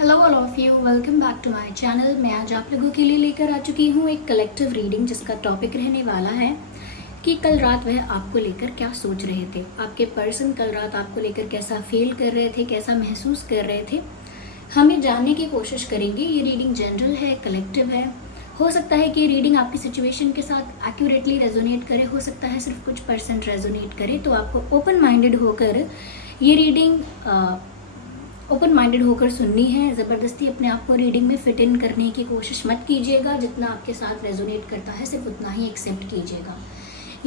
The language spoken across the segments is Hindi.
Hello all of you, welcome back to my channel. मैं आज आप लोगों के लिए लेकर आ चुकी हूँ एक कलेक्टिव रीडिंग जिसका टॉपिक रहने वाला है कि कल रात वह आपको लेकर क्या सोच रहे थे। आपके पर्सन कल रात आपको लेकर कैसा फील कर रहे थे, कैसा महसूस कर रहे थे, हम ये जानने की कोशिश करेंगे। ये रीडिंग जनरल है, कलेक्टिव है। हो सकता है कि रीडिंग आपकी सिचुएशन के साथ एक्यूरेटली रेजोनेट करे, हो सकता है सिर्फ कुछ परसेंट रेजोनेट करे। तो आपको ओपन माइंडेड होकर ये रीडिंग ओपन माइंडेड होकर सुननी है। ज़बरदस्ती अपने आप को रीडिंग में फिट इन करने की कोशिश मत कीजिएगा। जितना आपके साथ रेजोनेट करता है सिर्फ उतना ही एक्सेप्ट कीजिएगा।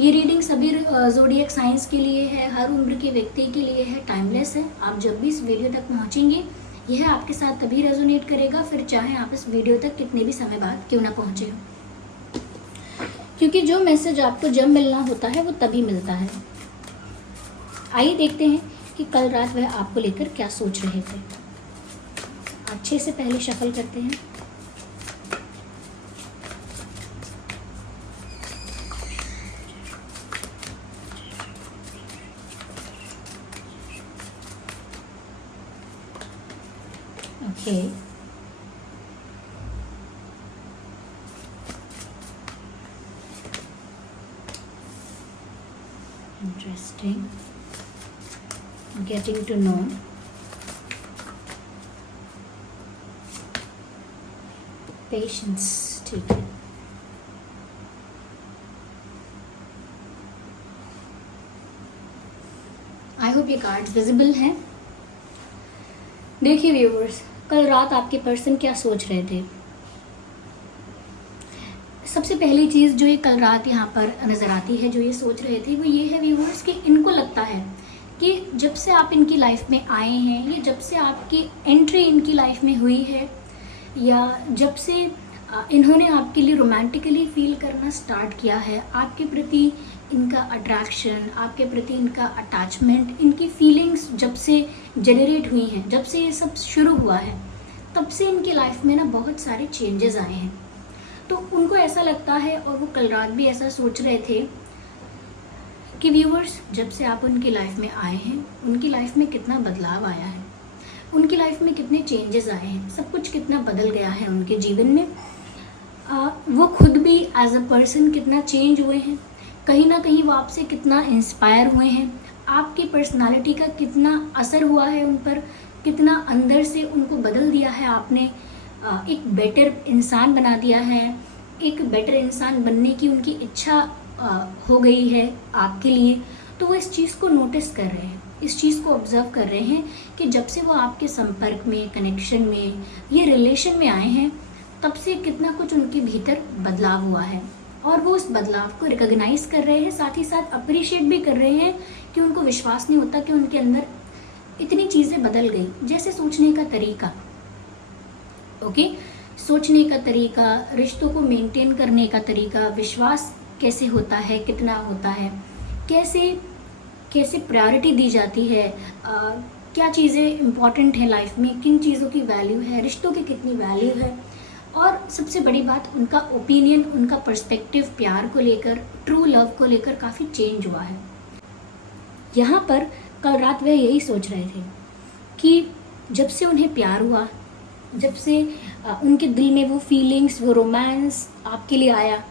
ये रीडिंग सभी ज़ोडिएक साइंस के लिए है, हर उम्र के व्यक्ति के लिए है, टाइमलेस है। आप जब भी इस वीडियो तक पहुँचेंगे यह आपके साथ तभी रेजोनेट करेगा, फिर चाहे आप इस वीडियो तक कितने भी समय बाद क्यों ना पहुँचे हो, क्योंकि जो मैसेज आपको जब मिलना होता है वो तभी मिलता है। आइए देखते हैं कि कल रात वह आपको लेकर क्या सोच रहे थे। अच्छे से पहले शफल करते हैं। Okay, interesting, getting to know, patience, ठीक है। आई होप ये कार्ड्स विजिबल हैं। देखिए व्यूअर्स, कल रात आपके पर्सन क्या सोच रहे थे। सबसे पहली चीज़ जो ये कल रात यहाँ पर नज़र आती है, जो ये सोच रहे थे, वो ये है व्यूअर्स कि इनको लगता है कि जब से आप इनकी लाइफ में आए हैं, या जब से आपकी एंट्री इनकी लाइफ में हुई है, या जब से इन्होंने आपके लिए रोमांटिकली फील करना स्टार्ट किया है, आपके प्रति इनका अट्रैक्शन, आपके प्रति इनका अटैचमेंट, इनकी फीलिंग्स जब से जनरेट हुई हैं, जब से ये सब शुरू हुआ है, तब से इनकी लाइफ में ना बहुत सारे चेंजेस आए हैं। तो उनको ऐसा लगता है, और वो कल रात भी ऐसा सोच रहे थे कि व्यूअर्स, जब से आप उनकी लाइफ में आए हैं, उनकी लाइफ में कितना बदलाव आया है, उनकी लाइफ में कितने चेंजेस आए हैं, सब कुछ कितना बदल गया है उनके जीवन में। वो खुद भी एज अ पर्सन कितना चेंज हुए हैं, कहीं ना कहीं वो आपसे कितना इंस्पायर हुए हैं, आपकी पर्सनालिटी का कितना असर हुआ है उन पर, कितना अंदर से उनको बदल दिया है आपने, एक बेटर इंसान बना दिया है, एक बेटर इंसान बनने की उनकी इच्छा हो गई है आपके लिए। तो वो इस चीज़ को नोटिस कर रहे हैं, इस चीज़ को ऑब्जर्व कर रहे हैं कि जब से वो आपके संपर्क में, कनेक्शन में, ये रिलेशन में आए हैं, तब से कितना कुछ उनके भीतर बदलाव हुआ है। और वो उस बदलाव को रिकॉग्नाइज कर रहे हैं, साथ ही साथ अप्रिशिएट भी कर रहे हैं कि उनको विश्वास नहीं होता कि उनके अंदर इतनी चीज़ें बदल गई। जैसे सोचने का तरीका, ओके, सोचने का तरीका, रिश्तों को मेंटेन करने का तरीका, विश्वास कैसे होता है, कितना होता है, कैसे कैसे प्रायोरिटी दी जाती है, क्या चीज़ें इम्पॉर्टेंट है लाइफ में, किन चीज़ों की वैल्यू है, रिश्तों की कितनी वैल्यू है। और सबसे बड़ी बात, उनका ओपिनियन, उनका पर्सपेक्टिव प्यार को लेकर, ट्रू लव को लेकर काफ़ी चेंज हुआ है। यहाँ पर कल रात वह यही सोच रहे थे कि जब से उन्हें प्यार हुआ, जब से उनके दिल में वो फीलिंग्स, वो रोमांस आपके लिए आया,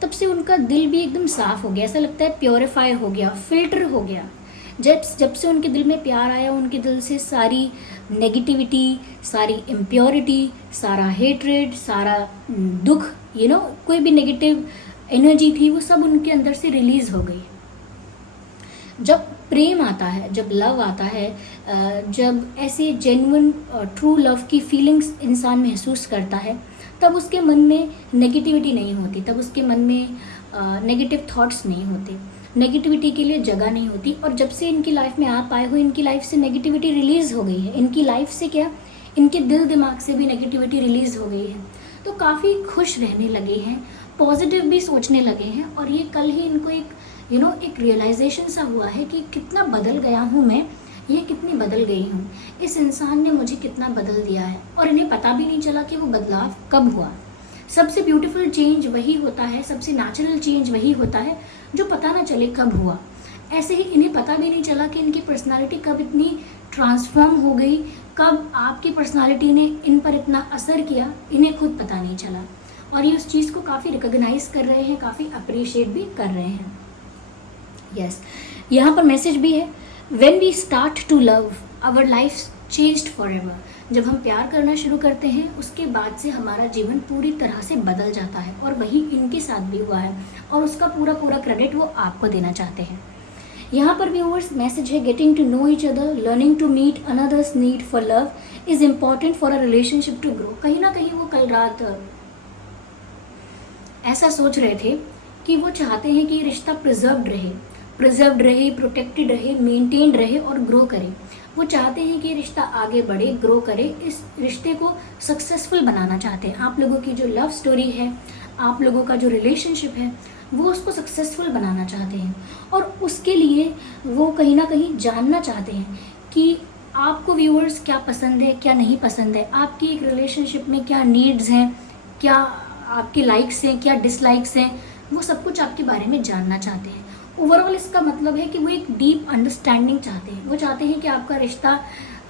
तब से उनका दिल भी एकदम साफ़ हो गया। ऐसा लगता है प्योरीफाई हो गया, फिल्टर हो गया। जब से उनके दिल में प्यार आया, उनके दिल से सारी नेगेटिविटी, सारी इम्प्योरिटी, सारा हेट्रेड, सारा दुख, कोई भी नेगेटिव एनर्जी थी, वो सब उनके अंदर से रिलीज़ हो गई। जब प्रेम आता है, जब लव आता है, जब ऐसे जेन्युइन ट्रू लव की फीलिंग्स इंसान महसूस करता है, तब उसके मन में नेगेटिविटी नहीं होती, तब उसके मन में नेगेटिव थॉट्स नहीं होते, नेगेटिविटी के लिए जगह नहीं होती। और जब से इनकी लाइफ में आप आए हो, इनकी लाइफ से नेगेटिविटी रिलीज़ हो गई है। इनकी लाइफ से क्या, इनके दिल दिमाग से भी नेगेटिविटी रिलीज़ हो गई है। तो काफ़ी खुश रहने लगे हैं, पॉजिटिव भी सोचने लगे हैं। और ये कल ही इनको एक रियलाइजेशन सा हुआ है कि कितना बदल गया हूँ मैं, ये कितनी बदल गई हूँ, इस इंसान ने मुझे कितना बदल दिया है। और इन्हें पता भी नहीं चला कि वो बदलाव कब हुआ। सबसे ब्यूटीफुल चेंज वही होता है, सबसे नेचुरल चेंज वही होता है जो पता ना चले कब हुआ। ऐसे ही इन्हें पता भी नहीं चला कि इनकी पर्सनालिटी कब इतनी ट्रांसफॉर्म हो गई, कब आपकी पर्सनालिटी ने इन पर इतना असर किया, इन्हें खुद पता नहीं चला। और ये उस चीज़ को काफ़ी रिकॉग्नाइज कर रहे हैं, काफ़ी अप्रिशिएट भी कर रहे हैं। यस, यहाँ पर मैसेज भी है, when we start to love our life changed forever. जब हम प्यार करना शुरू करते हैं उसके बाद से हमारा जीवन पूरी तरह से बदल जाता है, और वही इनके साथ भी हुआ है, और उसका पूरा पूरा क्रेडिट वो आपको देना चाहते हैं। यहाँ पर व्यूअर्स मैसेज है, getting to know each other, learning to meet another's need for love is important for a relationship to grow. कहीं ना कहीं वो कल रात ऐसा सोच रहे थे कि वो चाहते हैं कि रिश्ता प्रिजर्व्ड रहे, प्रोटेक्टेड रहे, मेंटेन्ड रहे और ग्रो करे। वो चाहते हैं कि रिश्ता आगे बढ़े, ग्रो करे, इस रिश्ते को सक्सेसफुल बनाना चाहते हैं। आप लोगों की जो लव स्टोरी है, आप लोगों का जो रिलेशनशिप है, वो उसको सक्सेसफुल बनाना चाहते हैं। और उसके लिए वो कहीं ना कहीं जानना चाहते हैं कि आपको व्यूअर्स क्या पसंद है, क्या नहीं पसंद है, आपकी एक रिलेशनशिप में क्या नीड्स हैं, क्या आपके लाइक्स हैं, क्या डिसलाइक्स हैं, वो सब कुछ आपके बारे में जानना चाहते हैं। ओवरऑल इसका मतलब है कि वो एक डीप अंडरस्टैंडिंग चाहते हैं। वो चाहते हैं कि आपका रिश्ता,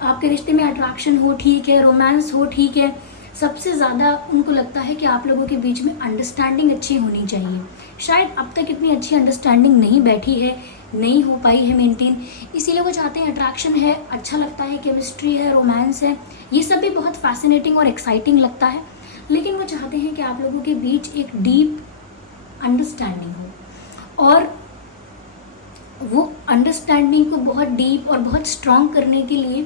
आपके रिश्ते में अट्रैक्शन हो, ठीक है, रोमांस हो, ठीक है, सबसे ज़्यादा उनको लगता है कि आप लोगों के बीच में अंडरस्टैंडिंग अच्छी होनी चाहिए। शायद अब तक इतनी अच्छी अंडरस्टैंडिंग नहीं बैठी है, नहीं हो पाई है मेंटेन, इसीलिए वो चाहते हैं अट्रैक्शन है, अच्छा लगता है, केमिस्ट्री है, रोमांस है, ये सब भी बहुत फैसिनेटिंग और एक्साइटिंग लगता है, लेकिन वो चाहते हैं कि आप लोगों के बीच एक डीप अंडरस्टैंडिंग हो। और वो अंडरस्टैंडिंग को बहुत डीप और बहुत स्ट्रॉन्ग करने के लिए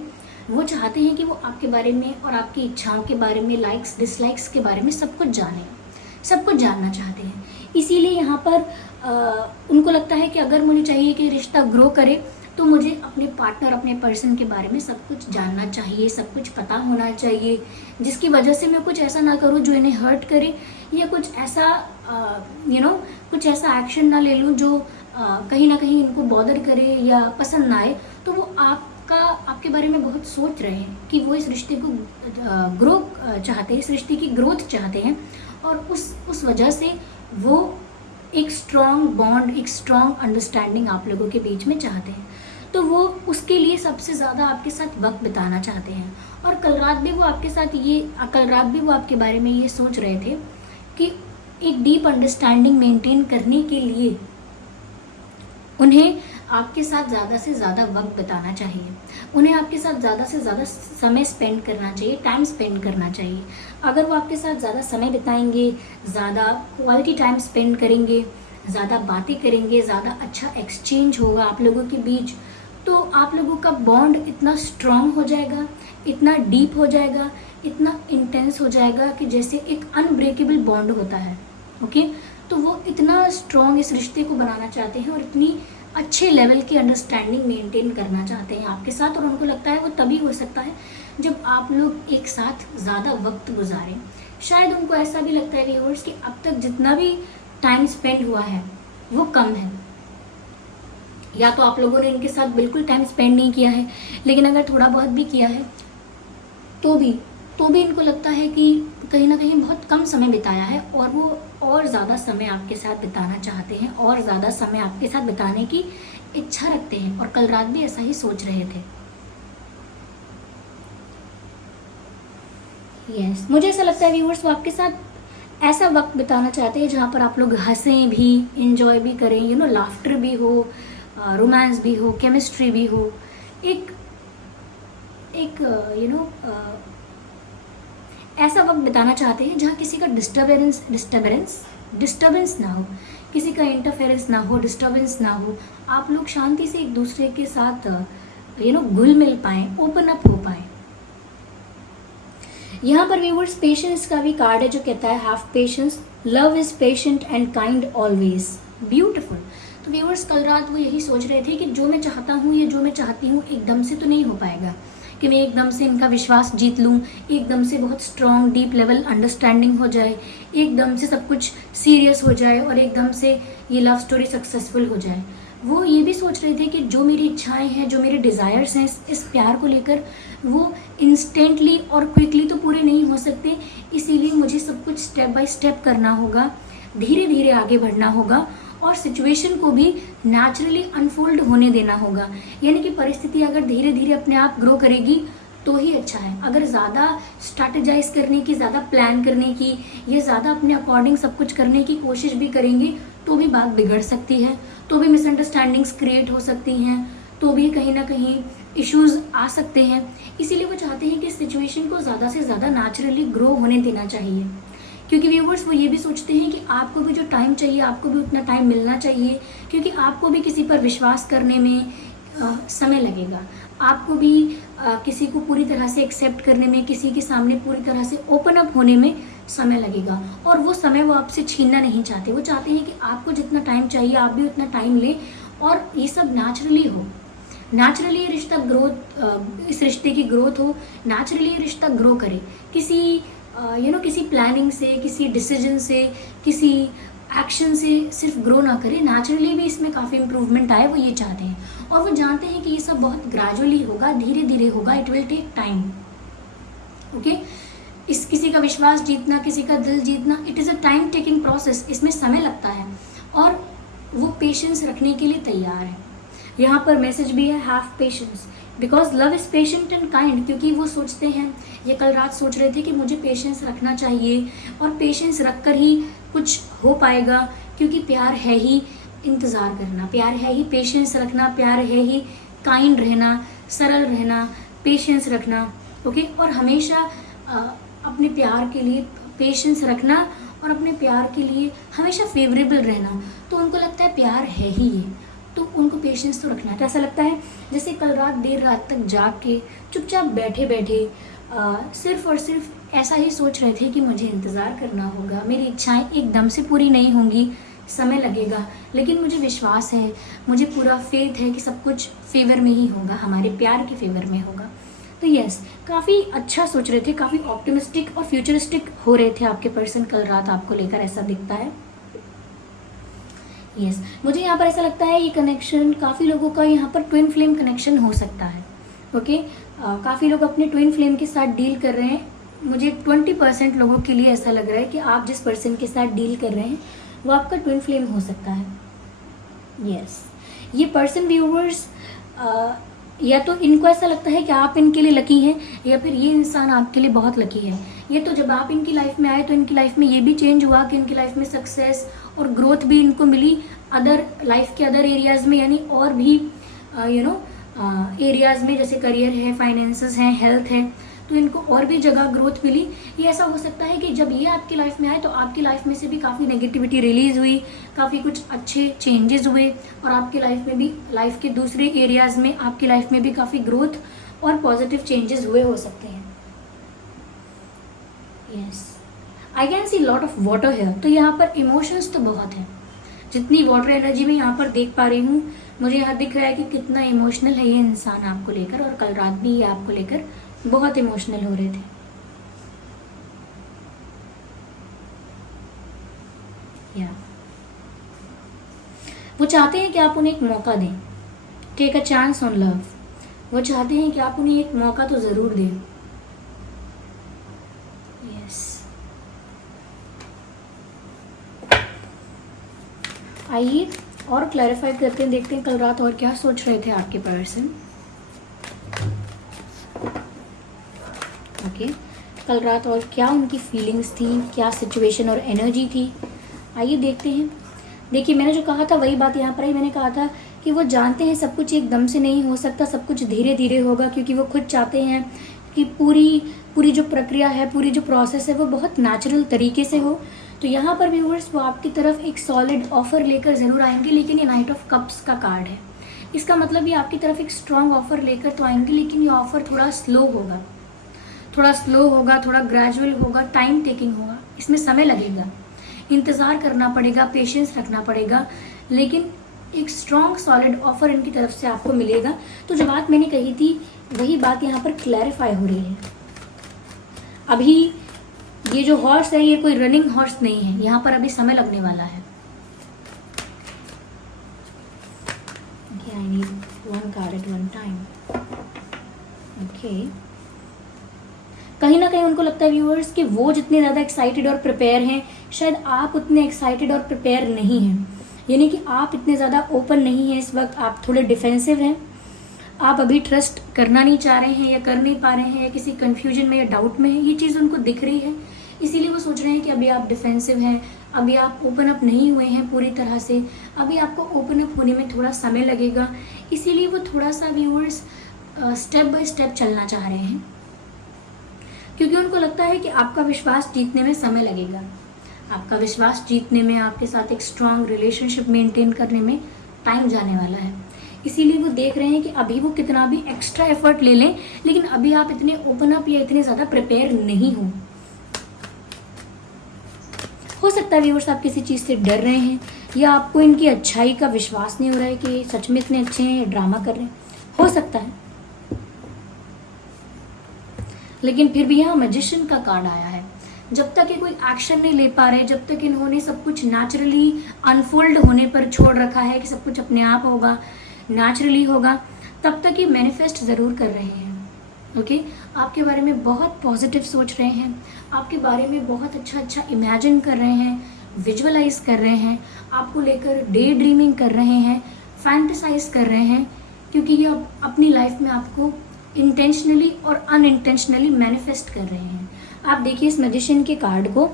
वो चाहते हैं कि वो आपके बारे में और आपकी इच्छाओं के बारे में, लाइक्स डिसलाइक्स के बारे में सब कुछ जाने, सब कुछ जानना चाहते हैं। इसीलिए यहाँ पर उनको लगता है कि अगर मुझे चाहिए कि रिश्ता ग्रो करे तो मुझे अपने पार्टनर, अपने पर्सन के बारे में सब कुछ जानना चाहिए, सब कुछ पता होना चाहिए, जिसकी वजह से मैं कुछ ऐसा ना करूँ जो इन्हें हर्ट करे, या कुछ ऐसा कुछ ऐसा एक्शन ना ले लूँ जो कहीं ना कहीं इनको बॉदर करे या पसंद ना आए। तो वो आपके बारे में बहुत सोच रहे हैं कि वो इस रिश्ते को ग्रो चाहते हैं, इस रिश्ते की ग्रोथ चाहते हैं, और उस वजह से वो एक स्ट्रॉन्ग बॉन्ड, एक स्ट्रॉन्ग अंडरस्टैंडिंग आप लोगों के बीच में चाहते हैं। तो वो उसके लिए सबसे ज़्यादा आपके साथ वक्त बिताना चाहते हैं। और कल रात भी वो आपके बारे में ये सोच रहे थे कि एक डीप अंडरस्टैंडिंग मेंटेन करने के लिए उन्हें आपके साथ ज़्यादा से ज़्यादा वक्त बिताना चाहिए, उन्हें आपके साथ ज़्यादा से ज़्यादा समय स्पेंड करना चाहिए, टाइम स्पेंड करना चाहिए। अगर वो आपके साथ ज़्यादा समय बिताएंगे, ज़्यादा क्वालिटी टाइम स्पेंड करेंगे, ज़्यादा बातें करेंगे, ज़्यादा अच्छा एक्सचेंज होगा आप लोगों के बीच, तो आप लोगों का बॉन्ड इतना स्ट्रॉन्ग हो जाएगा, इतना डीप हो जाएगा, इतना इंटेंस हो जाएगा कि जैसे एक अनब्रेकेबल बॉन्ड होता है। ओके, तो वो इतना स्ट्रॉन्ग इस रिश्ते को बनाना चाहते हैं और इतनी अच्छे लेवल की अंडरस्टैंडिंग मेंटेन करना चाहते हैं आपके साथ। और उनको लगता है वो तभी हो सकता है जब आप लोग एक साथ ज़्यादा वक्त गुजारें। शायद उनको ऐसा भी लगता है व्यूअर्स कि अब तक जितना भी टाइम स्पेंड हुआ है वो कम है, या तो आप लोगों ने इनके साथ बिल्कुल टाइम स्पेंड नहीं किया है, लेकिन अगर थोड़ा बहुत भी किया है तो भी इनको लगता है कि कहीं ना कहीं बहुत कम समय बिताया है, और वो और ज़्यादा समय आपके साथ बिताना चाहते हैं, और ज़्यादा समय आपके साथ बिताने की इच्छा रखते हैं। और कल रात भी ऐसा ही सोच रहे थे। यस, मुझे ऐसा लगता है व्यूअर्स वो आपके साथ ऐसा वक्त बिताना चाहते हैं जहाँ पर आप लोग हंसें भी, इंजॉय भी करें, लाफ्टर भी हो, रोमांस भी हो, केमिस्ट्री भी हो, एक ऐसा वक्त बिताना चाहते हैं जहाँ किसी का डिस्टर्बेंस ना हो, किसी का इंटरफेरेंस ना हो, डिस्टर्बेंस ना हो। आप लोग शांति से एक दूसरे के साथ घुल मिल पाएँ, ओपन अप हो पाएँ। यहाँ पर व्यूअर्स पेशेंस का भी कार्ड है जो कहता है have patience, love is patient and kind always, beautiful. तो व्यूअर्स कल रात वो यही सोच रहे थे कि जो मैं चाहता हूँ या जो मैं चाहती हूँ एकदम से तो नहीं हो पाएगा कि मैं एकदम से इनका विश्वास जीत लूँ, एकदम से बहुत स्ट्रॉन्ग डीप लेवल अंडरस्टैंडिंग हो जाए, एकदम से सब कुछ सीरियस हो जाए और एकदम से ये लव स्टोरी सक्सेसफुल हो जाए। वो ये भी सोच रहे थे कि जो मेरी इच्छाएं हैं, जो मेरे डिज़ायर्स हैं इस प्यार को लेकर, वो इंस्टेंटली और क्विकली तो पूरे नहीं हो सकते, इसीलिए मुझे सब कुछ स्टेप बाय स्टेप करना होगा, धीरे धीरे आगे बढ़ना होगा और सिचुएशन को भी नेचुरली अनफोल्ड होने देना होगा। यानी कि परिस्थिति अगर धीरे धीरे अपने आप ग्रो करेगी तो ही अच्छा है। अगर ज़्यादा स्ट्रैटेजाइज करने की, ज़्यादा प्लान करने की या ज़्यादा अपने अकॉर्डिंग सब कुछ करने की कोशिश भी करेंगे तो भी बात बिगड़ सकती है, तो भी मिसअंडरस्टैंडिंग्स क्रिएट हो सकती हैं, तो भी कहीं ना कहीं इश्यूज आ सकते हैं। इसीलिए वो चाहते हैं कि सिचुएशन को ज़्यादा से ज़्यादा नेचुरली ग्रो होने देना चाहिए, क्योंकि व्यूवर्स वो ये भी सोचते हैं कि आपको भी जो टाइम चाहिए आपको भी उतना टाइम मिलना चाहिए, क्योंकि आपको भी किसी पर विश्वास करने में समय लगेगा, आपको भी किसी को पूरी तरह से एक्सेप्ट करने में, किसी के सामने पूरी तरह से ओपन अप होने में समय लगेगा। और वो समय वो आपसे छीनना नहीं चाहते, वो चाहते हैं कि आपको जितना टाइम चाहिए आप भी उतना टाइम लें और ये सब नेचुरली हो, नेचुरली ये रिश्ता ग्रोथ, इस रिश्ते की ग्रोथ हो, नेचुरली ये रिश्ता ग्रो करे, किसी किसी प्लानिंग से, किसी डिसीजन से, किसी एक्शन से सिर्फ ग्रो ना करे, नेचुरली भी इसमें काफ़ी इंप्रूवमेंट आए, वो ये चाहते हैं। और वो जानते हैं कि ये सब बहुत ग्रेजुअली होगा, धीरे धीरे होगा, it will take time. Okay, इस किसी का विश्वास जीतना, किसी का दिल जीतना, it is a time taking process, इसमें समय लगता है और वो पेशेंस रखने के लिए तैयार है। यहाँ पर मैसेज भी है, have patience because love is patient and kind, क्योंकि वो सोचते हैं, ये कल रात सोच रहे थे कि मुझे पेशेंस रखना चाहिए और पेशेंस रख कर ही कुछ हो पाएगा, क्योंकि प्यार है ही इंतज़ार करना, प्यार है ही पेशेंस रखना, प्यार है ही काइंड रहना, सरल रहना, पेशेंस रखना। ओके, और हमेशा अपने प्यार के लिए पेशेंस रखना और अपने प्यार के लिए हमेशा फेवरेबल रहना। तो उनको लगता है प्यार है ही ये, तो उनको पेशेंस तो रखना है। तो ऐसा लगता है जैसे कल रात देर रात तक जाग के चुपचाप बैठे बैठे सिर्फ और सिर्फ ऐसा ही सोच रहे थे कि मुझे इंतज़ार करना होगा, मेरी इच्छाएं एकदम से पूरी नहीं होंगी, समय लगेगा, लेकिन मुझे विश्वास है, मुझे पूरा फेथ है कि सब कुछ फेवर में ही होगा, हमारे प्यार के फेवर में होगा। तो यस, काफ़ी अच्छा सोच रहे थे, काफ़ी ऑप्टिमिस्टिक और फ्यूचरिस्टिक हो रहे थे आपके पर्सन कल रात आपको लेकर, ऐसा दिखता है। यस, मुझे यहाँ पर ऐसा लगता है ये कनेक्शन काफ़ी लोगों का यहाँ पर ट्विन फ्लेम कनेक्शन हो सकता है। ओके, काफ़ी लोग अपने ट्विन फ्लेम के साथ डील कर रहे हैं। मुझे 20% लोगों के लिए ऐसा लग रहा है कि आप जिस पर्सन के साथ डील कर रहे हैं वो आपका ट्विन फ्लेम हो सकता है। यस, ये पर्सन व्यूवर्स या तो इनको ऐसा लगता है कि आप इनके लिए लकी हैं, या फिर ये इंसान आपके लिए बहुत लकी है। ये तो जब आप इनकी लाइफ में आए तो इनकी लाइफ में ये भी चेंज हुआ कि इनकी लाइफ में सक्सेस और ग्रोथ भी इनको मिली अदर लाइफ के अदर एरियाज़ में, यानी और भी एरियाज़ में, जैसे करियर है, फाइनेंसेस हैं, हेल्थ है, तो इनको और भी जगह ग्रोथ मिली। ये ऐसा हो सकता है कि जब ये आपकी लाइफ में आए तो आपकी लाइफ में से भी काफ़ी नेगेटिविटी रिलीज़ हुई, काफ़ी कुछ अच्छे चेंजेस हुए और आपकी लाइफ में भी, लाइफ के दूसरे एरियाज़ में आपकी लाइफ में भी काफ़ी ग्रोथ और पॉजिटिव चेंजेस हुए हो सकते हैं। Yes, I can see lot of water hair. तो यहाँ पर इमोशंस तो बहुत है, जितनी वाटर एनर्जी मैं यहाँ पर देख पा रही हूँ, मुझे यहाँ दिख रहा है कि कितना इमोशनल है ये इंसान आपको लेकर, और कल रात भी ये आपको लेकर बहुत इमोशनल हो रहे थे। या वो चाहते हैं कि आप उन्हें एक मौका दें, take a chance on love. वो चाहते हैं कि आप उन्हें एक मौका तो ज़रूर दें। यस, आइए और क्लैरिफाई करते हैं, देखते हैं कल रात और क्या सोच रहे थे आपके पर्सन। ओके, कल रात और क्या उनकी फीलिंग्स थी, क्या सिचुएशन और एनर्जी थी, आइए देखते हैं। देखिए, मैंने जो कहा था वही बात यहाँ पर आई। मैंने कहा था कि वो जानते हैं सब कुछ एकदम से नहीं हो सकता, सब कुछ धीरे धीरे होगा, क्योंकि वो खुद चाहते हैं कि पूरी जो प्रक्रिया है, पूरी जो प्रोसेस है वो बहुत नेचुरल तरीके से हो। तो यहाँ पर व्यूअर्स वो आपकी तरफ एक सॉलिड ऑफर लेकर ज़रूर आएंगे, लेकिन ये नाइट ऑफ कप्स का कार्ड है, इसका मतलब ये आपकी तरफ एक स्ट्रॉन्ग ऑफर लेकर तो आएंगे, लेकिन ये ऑफर थोड़ा स्लो होगा, थोड़ा ग्रेजुअल होगा, टाइम टेकिंग होगा, इसमें समय लगेगा, इंतज़ार करना पड़ेगा, पेशेंस रखना पड़ेगा, लेकिन एक स्ट्रॉन्ग सॉलिड ऑफर इनकी तरफ से आपको मिलेगा। तो जो बात मैंने कही थी वही बात यहाँ पर क्लैरिफाई हो रही है। अभी ये जो हॉर्स है ये कोई रनिंग हॉर्स नहीं है, यहाँ पर अभी समय लगने वाला है। I need one card at one time. Okay. कहीं ना कहीं उनको लगता है व्यूअर्स कि वो जितने ज़्यादा एक्साइटेड और प्रिपेयर हैं, शायद आप उतने एक्साइटेड और प्रिपेयर नहीं हैं। यानी कि आप इतने ज़्यादा ओपन नहीं हैं इस वक्त, आप थोड़े डिफेंसिव हैं, आप अभी ट्रस्ट करना नहीं चाह रहे हैं या कर नहीं पा रहे हैं या किसी कन्फ्यूजन में या डाउट में है, ये चीज़ उनको दिख रही है। इसीलिए वो सोच रहे हैं कि अभी आप डिफेंसिव हैं, अभी आप ओपन अप नहीं हुए हैं पूरी तरह से, अभी आपको ओपन अप होने में थोड़ा समय लगेगा। इसीलिए वो थोड़ा सा व्यूअर्स स्टेप बाय स्टेप चलना चाह रहे हैं, क्योंकि उनको लगता है कि आपका विश्वास जीतने में समय लगेगा, आपका विश्वास जीतने में, आपके साथ एक स्ट्रांग रिलेशनशिप मेंटेन करने में टाइम जाने वाला है। इसीलिए वो देख रहे हैं कि अभी वो कितना भी एक्स्ट्रा एफर्ट ले लें, लेकिन अभी आप इतने ओपन अप या इतने ज़्यादा प्रिपेयर नहीं हो सकता है व्यूअर्स आप किसी चीज़ से डर रहे हैं, या आपको इनकी अच्छाई का विश्वास नहीं हो रहा है कि सच में इतने अच्छे हैं या ड्रामा कर रहे हैं, हो सकता है। लेकिन फिर भी यहाँ मैजिशियन का कार्ड आया है। जब तक ये कोई एक्शन नहीं ले पा रहे, जब तक इन्होंने सब कुछ नेचुरली अनफोल्ड होने पर छोड़ रखा है कि सब कुछ अपने आप होगा, नेचुरली होगा, तब तक ये मैनिफेस्ट ज़रूर कर रहे हैं। ओके, आपके बारे में बहुत पॉजिटिव सोच रहे हैं, आपके बारे में बहुत अच्छा इमेजिन कर रहे हैं, विजुअलाइज कर रहे हैं, आपको लेकर डे ड्रीमिंग कर रहे हैं, फैंटेसाइज कर रहे हैं, क्योंकि ये अपनी लाइफ में आपको इंटेंशनली और अनइंटेंशनली मैनिफेस्ट कर रहे हैं। आप देखिए इस मैजिशियन के कार्ड को,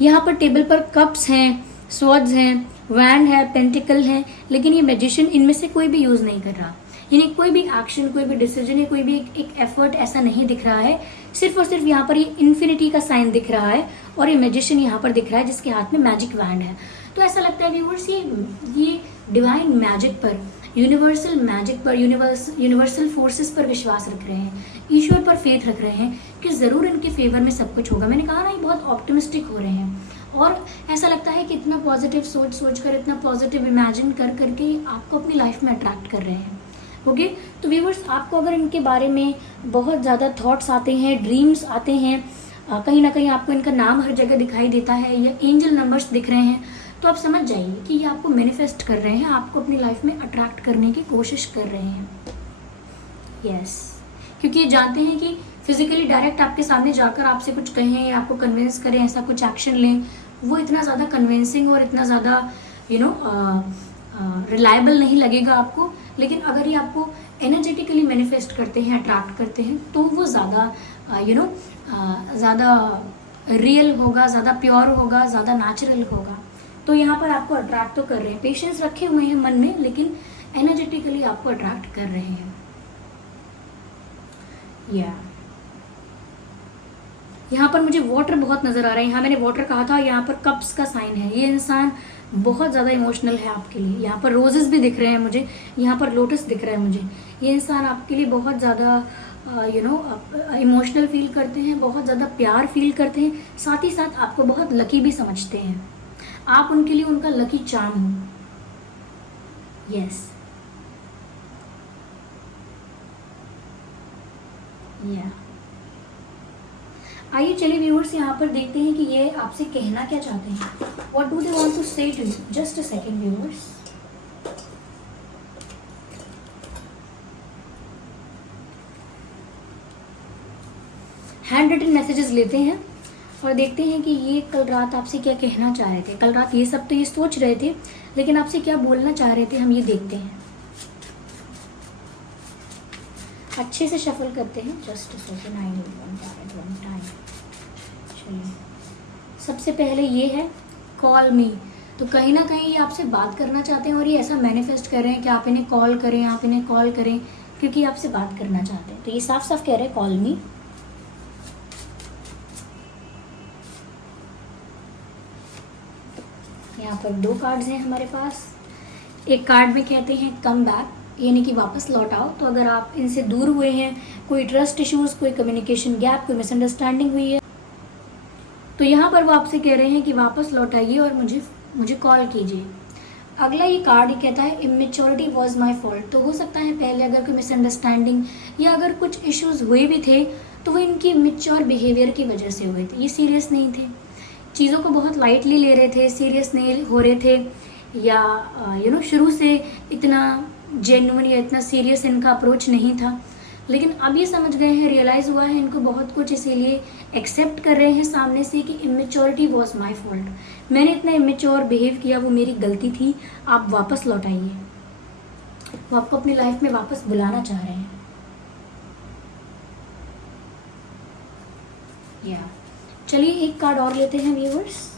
यहाँ पर टेबल पर कप्स हैं, स्वॉर्ड्स हैं, वैंड है, पेंटिकल है, लेकिन ये मैजिशियन इनमें से कोई भी यूज़ नहीं कर रहा, यानी कोई भी एक्शन, कोई भी डिसीजन या कोई भी एक एफर्ट ऐसा नहीं दिख रहा है। सिर्फ और सिर्फ यहाँ पर ये इन्फिनिटी का साइन दिख रहा है और ये मैजिशियन यहाँ पर दिख रहा है जिसके हाथ में मैजिक वैंड है। तो ऐसा लगता है व्यूअर्स ये डिवाइन मैजिक पर, यूनिवर्सल मैजिक पर, यूनिवर्सल फोर्सेस पर विश्वास रख रहे हैं, ईश्वर पर फेथ रख रहे हैं कि ज़रूर इनके फेवर में सब कुछ होगा। मैंने कहा ना, ये बहुत ऑप्टिमिस्टिक हो रहे हैं और ऐसा लगता है कि इतना पॉजिटिव सोच कर, इतना पॉजिटिव इमेजिन कर करके आपको अपनी लाइफ में अट्रैक्ट कर रहे हैं। ओके, तो व्यूअर्स आपको अगर इनके बारे में बहुत ज़्यादा थॉट्स आते हैं, ड्रीम्स आते हैं, कहीं ना कहीं आपको इनका नाम हर जगह दिखाई देता है या एंजल नंबर्स दिख रहे हैं, तो आप समझ जाइए कि ये आपको मैनिफेस्ट कर रहे हैं, आपको अपनी लाइफ में अट्रैक्ट करने की कोशिश कर रहे हैं। यस, क्योंकि ये जानते हैं कि फिजिकली डायरेक्ट आपके सामने जाकर आपसे कुछ कहें या आपको कन्विंस करें, ऐसा कुछ एक्शन लें, वो इतना ज़्यादा कन्विंसिंग और इतना ज़्यादा रिलायबल नहीं लगेगा आपको। लेकिन अगर ये आपको एनर्जेटिकली मैनिफेस्ट करते हैं, अट्रैक्ट करते हैं, तो वो ज़्यादा ज़्यादा रियल होगा, ज़्यादा प्योर होगा, ज़्यादा नेचुरल होगा। तो यहाँ पर आपको अट्रैक्ट तो कर रहे हैं, पेशेंस रखे हुए हैं मन में, लेकिन एनर्जेटिकली आपको अट्रैक्ट कर रहे हैं। यहाँ पर मुझे वाटर बहुत नज़र आ रहा है, यहाँ मैंने वाटर कहा था, यहाँ पर कप्स का साइन है। ये इंसान बहुत ज़्यादा इमोशनल है आपके लिए। यहाँ पर रोजेस भी दिख रहे हैं मुझे, यहाँ पर लोटस दिख रहा है मुझे। ये इंसान आपके लिए बहुत ज़्यादा इमोशनल फील करते हैं, बहुत ज़्यादा प्यार फील करते हैं, साथ ही साथ आपको बहुत लकी भी समझते हैं। आप उनके लिए उनका लकी चार्म हो। यस, आइए चलिए व्यूअर्स यहाँ पर देखते हैं कि ये आपसे कहना क्या चाहते हैं। What do they want to say to you? Just a second viewers. Hand written messages लेते हैं और देखते हैं कि ये कल रात आपसे क्या कहना चाह रहे थे। कल रात ये सब तो ये सोच रहे थे, लेकिन आपसे क्या बोलना चाह रहे थे, हम ये देखते हैं। अच्छे से शफल करते हैं। Just second, I need one time. चलिए, सबसे पहले ये है कॉल मी। तो कहीं ना कहीं ये आपसे बात करना चाहते हैं और ये ऐसा मैनिफेस्ट कर रहे हैं कि आप इन्हें कॉल करें, आप इन्हें कॉल करें, क्योंकि आपसे बात करना चाहते हैं। तो ये साफ साफ कह रहे हैं कॉल मी। यहाँ पर 2 कार्ड्स हैं हमारे पास। एक कार्ड में कहते हैं कम बैक, यानी कि वापस लौट आओ। तो अगर आप इनसे दूर हुए हैं, कोई ट्रस्ट इश्यूज, कोई कम्युनिकेशन गैप, कोई मिसअंडरस्टैंडिंग हुई है, तो यहाँ पर वो आपसे कह रहे हैं कि वापस लौट आइए और मुझे कॉल कीजिए। अगला ये कार्ड ये कहता है इमेच्योरिटी वॉज माई फॉल्ट। तो हो सकता है पहले अगर कोई मिसअंडरस्टैंडिंग या अगर कुछ इश्यूज हुए भी थे तो वो इनकी इमेच्योर बिहेवियर की वजह से हुए थे। ये सीरियस नहीं थे, चीज़ों को बहुत लाइटली ले रहे थे, सीरियस नहीं हो रहे थे, या शुरू से इतना जेन्युइन या इतना सीरियस इनका अप्रोच नहीं था। लेकिन अब ये समझ गए हैं, रियलाइज़ हुआ है इनको बहुत कुछ, इसीलिए एक्सेप्ट कर रहे हैं सामने से कि इमेच्योरिटी वॉज माई फॉल्ट, मैंने इतना इमेच्योर बिहेव किया, वो मेरी गलती थी, आप वापस लौट आइए। वो आपको अपनी लाइफ में वापस बुलाना चाह रहे हैं। या चलिए एक कार्ड और लेते हैं viewers.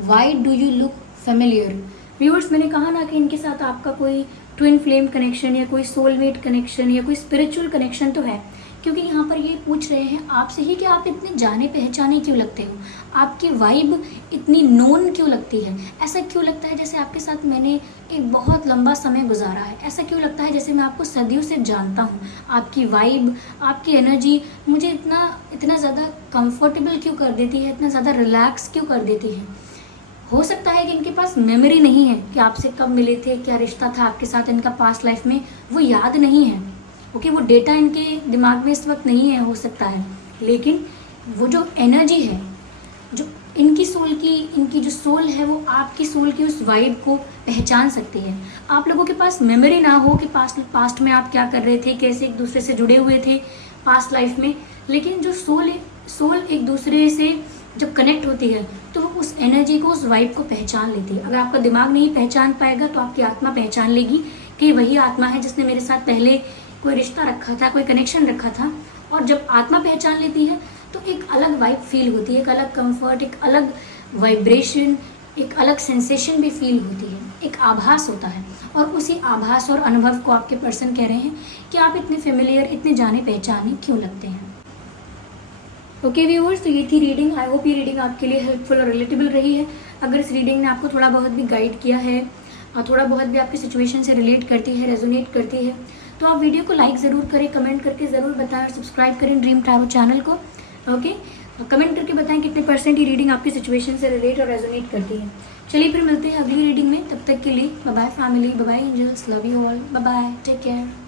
Why do you look familiar. Viewers, मैंने कहा ना कि इनके साथ आपका कोई ट्विन फ्लेम कनेक्शन या कोई सोलमेट कनेक्शन या कोई स्पिरिचुअल कनेक्शन तो है, क्योंकि यहाँ पर ये पूछ रहे हैं आपसे ही कि आप इतने जाने पहचाने क्यों लगते हो, आपकी वाइब इतनी नोन क्यों लगती है, ऐसा क्यों लगता है जैसे आपके साथ मैंने एक बहुत लंबा समय गुजारा है, ऐसा क्यों लगता है जैसे मैं आपको सदियों से जानता हूँ, आपकी वाइब, आपकी एनर्जी मुझे इतना ज़्यादा कंफर्टेबल क्यों कर देती है, इतना ज़्यादा रिलैक्स क्यों कर देती है। हो सकता है कि इनके पास मेमोरी नहीं है कि आपसे कब मिले थे, क्या रिश्ता था आपके साथ इनका पास्ट लाइफ में, वो याद नहीं है। ओके, वो डेटा इनके दिमाग में इस वक्त नहीं है, हो सकता है, लेकिन वो जो एनर्जी है, जो इनकी जो सोल है, वो आपकी सोल की उस वाइब को पहचान सकती है। आप लोगों के पास मेमोरी ना हो कि पास्ट में आप क्या कर रहे थे, कैसे एक दूसरे से जुड़े हुए थे पास्ट लाइफ में, लेकिन जो सोल एक दूसरे से जब कनेक्ट होती है तो वो उस एनर्जी को, उस वाइब को पहचान लेती है। अगर आपका दिमाग नहीं पहचान पाएगा तो आपकी आत्मा पहचान लेगी कि वही आत्मा है जिसने मेरे साथ पहले कोई रिश्ता रखा था, कोई कनेक्शन रखा था। और जब आत्मा पहचान लेती है तो एक अलग वाइब फील होती है, एक अलग कंफर्ट, एक अलग वाइब्रेशन, एक अलग सेंसेशन भी फील होती है, एक आभास होता है। और उसी आभास और अनुभव को आपके पर्सन कह रहे हैं कि आप इतने फेमिलियर, इतने जाने पहचाने क्यों लगते हैं। ओके व्यूअर्स, तो ये थी रीडिंग। आई होप ये रीडिंग आपके लिए हेल्पफुल और रिलेटेबल रही है। अगर इस रीडिंग ने आपको थोड़ा बहुत भी गाइड किया है और थोड़ा बहुत भी आपकी सिचुएशन से रिलेट करती है, रेजोनेट करती है, तो आप वीडियो को लाइक ज़रूर करें, कमेंट करके ज़रूर बताएं और सब्सक्राइब करें ड्रीम टैरो चैनल को। ओके, कमेंट करके बताएं कितने % ये रीडिंग आपकी सिचुएशन से रिलेट और रेजोनेट करती है। चलिए फिर मिलते हैं अगली रीडिंग में, तब तक के लिए bye bye family, bye bye angels, love you all, bye bye, take care.